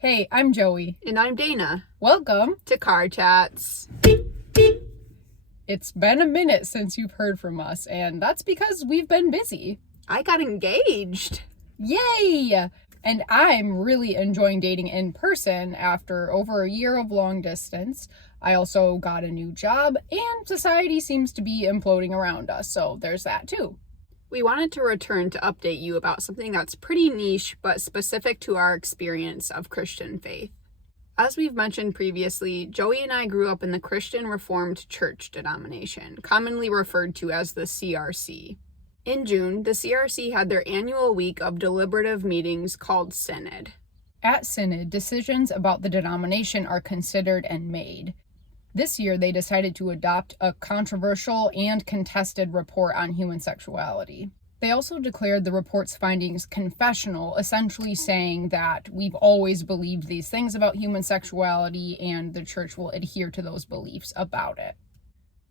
Hey, I'm Joey. And I'm Dana. Welcome to Car Chats. It's been a minute since you've heard from us, and that's because we've been busy. I got engaged. Yay! And I'm really enjoying dating in person after over a year of long distance. I also got a new job, and society seems to be imploding around us, so there's that too. We wanted to return to update you about something that's pretty niche but specific to our experience of Christian faith. As we've mentioned previously, Joey and I grew up in the Christian Reformed Church denomination, commonly referred to as the CRC. In June, the CRC had their annual week of deliberative meetings called Synod. At Synod, decisions about the denomination are considered and made. This year, they decided to adopt a controversial and contested report on human sexuality. They also declared the report's findings confessional, essentially saying that we've always believed these things about human sexuality and the church will adhere to those beliefs about it.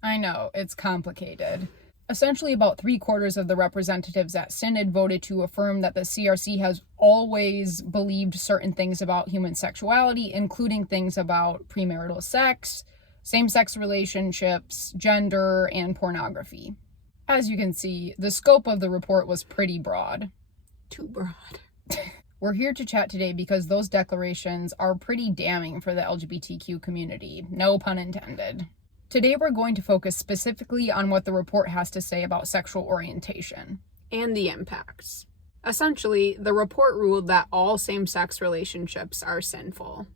I know, it's complicated. Essentially, about 3/4 of the representatives at Synod voted to affirm that the CRC has always believed certain things about human sexuality, including things about premarital sex, same-sex relationships, gender, and pornography. As you can see, the scope of the report was pretty broad. Too broad. We're here to chat today because those declarations are pretty damning for the LGBTQ community. No pun intended. Today we're going to focus specifically on what the report has to say about sexual orientation. And the impacts. Essentially, the report ruled that all same-sex relationships are sinful.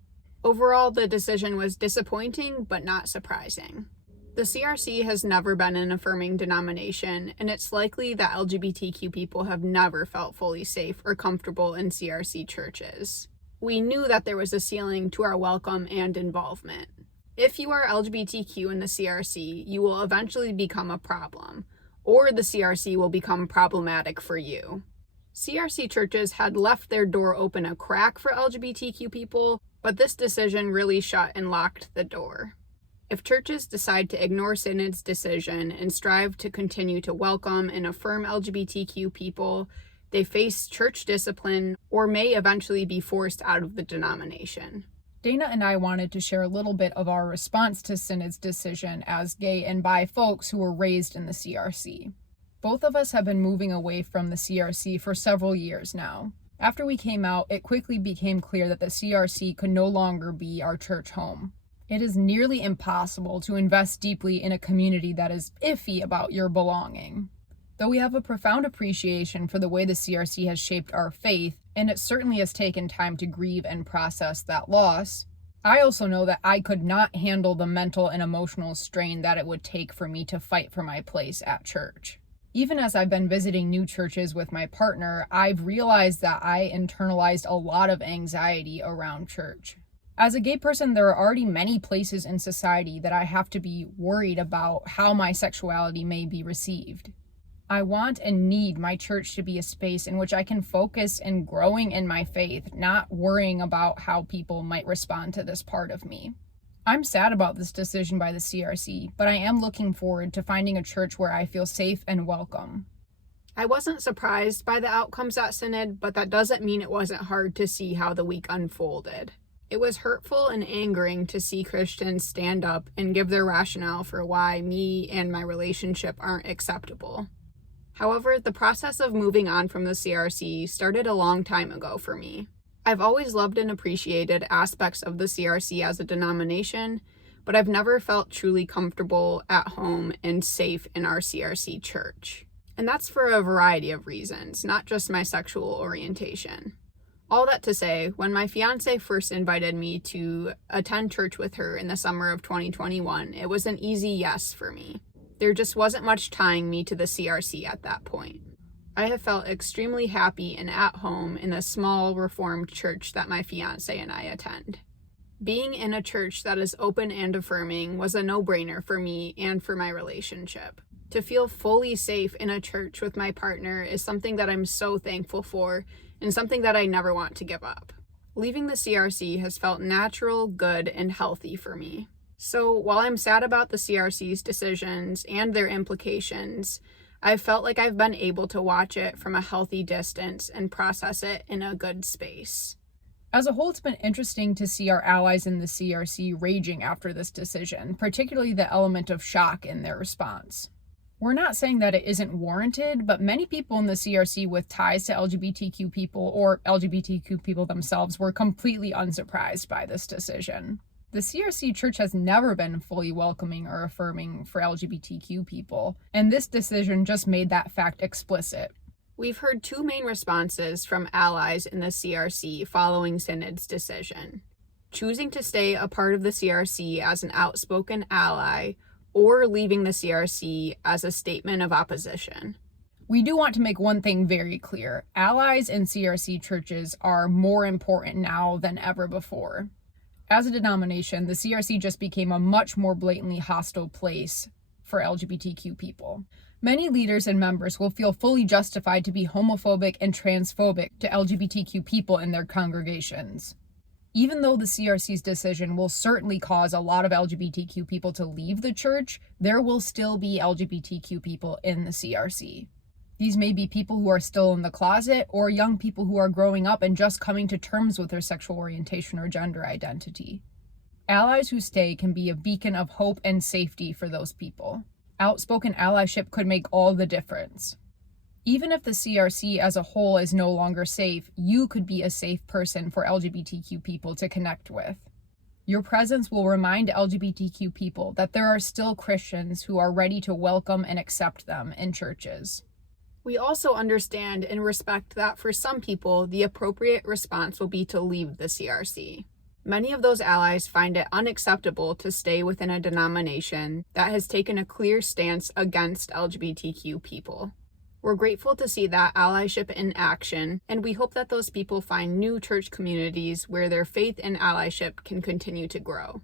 Overall, the decision was disappointing, but not surprising. The CRC has never been an affirming denomination, and it's likely that LGBTQ people have never felt fully safe or comfortable in CRC churches. We knew that there was a ceiling to our welcome and involvement. If you are LGBTQ in the CRC, you will eventually become a problem, or the CRC will become problematic for you. CRC churches had left their door open a crack for LGBTQ people, but this decision really shut and locked the door. If churches decide to ignore Synod's decision and strive to continue to welcome and affirm LGBTQ people, they face church discipline or may eventually be forced out of the denomination. Dana and I wanted to share a little bit of our response to Synod's decision as gay and bi folks who were raised in the CRC. Both of us have been moving away from the CRC for several years now. After we came out, it quickly became clear that the CRC could no longer be our church home. It is nearly impossible to invest deeply in a community that is iffy about your belonging. Though we have a profound appreciation for the way the CRC has shaped our faith, and it certainly has taken time to grieve and process that loss, I also know that I could not handle the mental and emotional strain that it would take for me to fight for my place at church. Even as I've been visiting new churches with my partner, I've realized that I internalized a lot of anxiety around church. As a gay person, there are already many places in society that I have to be worried about how my sexuality may be received. I want and need my church to be a space in which I can focus in growing in my faith, not worrying about how people might respond to this part of me. I'm sad about this decision by the CRC, but I am looking forward to finding a church where I feel safe and welcome. I wasn't surprised by the outcomes at Synod, but that doesn't mean it wasn't hard to see how the week unfolded. It was hurtful and angering to see Christians stand up and give their rationale for why me and my relationship aren't acceptable. However, the process of moving on from the CRC started a long time ago for me. I've always loved and appreciated aspects of the CRC as a denomination, but I've never felt truly comfortable, at home, and safe in our CRC church. And that's for a variety of reasons, not just my sexual orientation. All that to say, when my fiance first invited me to attend church with her in the summer of 2021, it was an easy yes for me. There just wasn't much tying me to the CRC at that point. I have felt extremely happy and at home in the small Reformed church that my fiance and I attend. Being in a church that is open and affirming was a no-brainer for me and for my relationship. To feel fully safe in a church with my partner is something that I'm so thankful for and something that I never want to give up. Leaving the CRC has felt natural, good, and healthy for me. So while I'm sad about the CRC's decisions and their implications, I've felt like I've been able to watch it from a healthy distance and process it in a good space. As a whole, it's been interesting to see our allies in the CRC raging after this decision, particularly the element of shock in their response. We're not saying that it isn't warranted, but many people in the CRC with ties to LGBTQ people or LGBTQ people themselves were completely unsurprised by this decision. The CRC Church has never been fully welcoming or affirming for LGBTQ people, and this decision just made that fact explicit. We've heard two main responses from allies in the CRC following Synod's decision: choosing to stay a part of the CRC as an outspoken ally, or leaving the CRC as a statement of opposition. We do want to make one thing very clear. Allies in CRC churches are more important now than ever before. As a denomination, the CRC just became a much more blatantly hostile place for LGBTQ people. Many leaders and members will feel fully justified to be homophobic and transphobic to LGBTQ people in their congregations. Even though the CRC's decision will certainly cause a lot of LGBTQ people to leave the church, there will still be LGBTQ people in the CRC. These may be people who are still in the closet or young people who are growing up and just coming to terms with their sexual orientation or gender identity. Allies who stay can be a beacon of hope and safety for those people. Outspoken allyship could make all the difference. Even if the CRC as a whole is no longer safe, you could be a safe person for LGBTQ people to connect with. Your presence will remind LGBTQ people that there are still Christians who are ready to welcome and accept them in churches. We also understand and respect that for some people, the appropriate response will be to leave the CRC. Many of those allies find it unacceptable to stay within a denomination that has taken a clear stance against LGBTQ people. We're grateful to see that allyship in action, and we hope that those people find new church communities where their faith and allyship can continue to grow.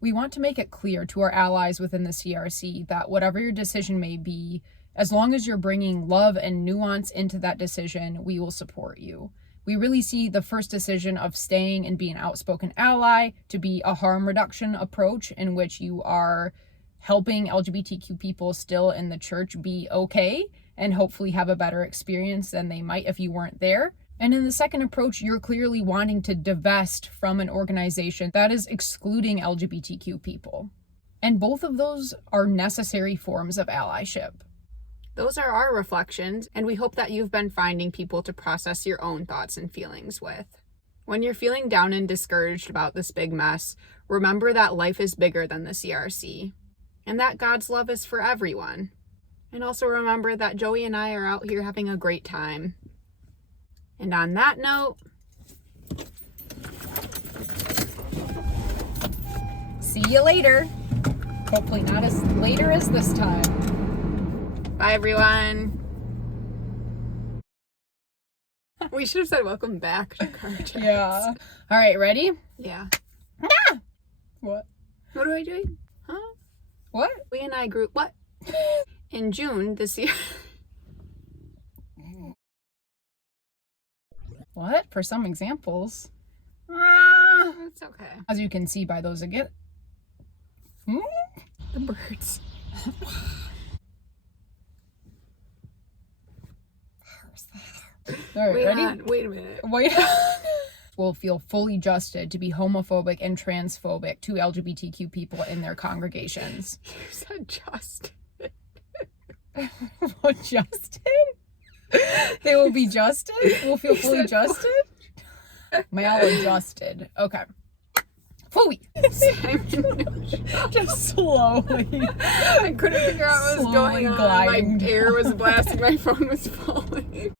We want to make it clear to our allies within the CRC that whatever your decision may be, as long as you're bringing love and nuance into that decision, we will support you. We really see the first decision of staying and being an outspoken ally to be a harm reduction approach in which you are helping LGBTQ people still in the church be okay and hopefully have a better experience than they might if you weren't there. And in the second approach, you're clearly wanting to divest from an organization that is excluding LGBTQ people. And both of those are necessary forms of allyship. Those are our reflections, and we hope that you've been finding people to process your own thoughts and feelings with. When you're feeling down and discouraged about this big mess, remember that life is bigger than the CRC, and that God's love is for everyone. And also remember that Joey and I are out here having a great time. And on that note, see you later. Hopefully not as later as this time. bye everyone. We should have said welcome back to Car Chats. Yeah. All right, ready? Yeah. Ah! What? What are I doing? Huh? What? We and I grew... What? In June this year... What? For some examples. Ah! It's okay. As you can see by those again. Hmm? The birds. All right, ready? Wait a minute. Wait. Will feel fully justed to be homophobic and transphobic to LGBTQ people in their congregations. You said just. What, justed? They will be justed? Will feel fully justed? Maladjusted. Okay. Fully. Just slowly. I couldn't figure out what was going on. Gliding My air was blasting. My phone was falling.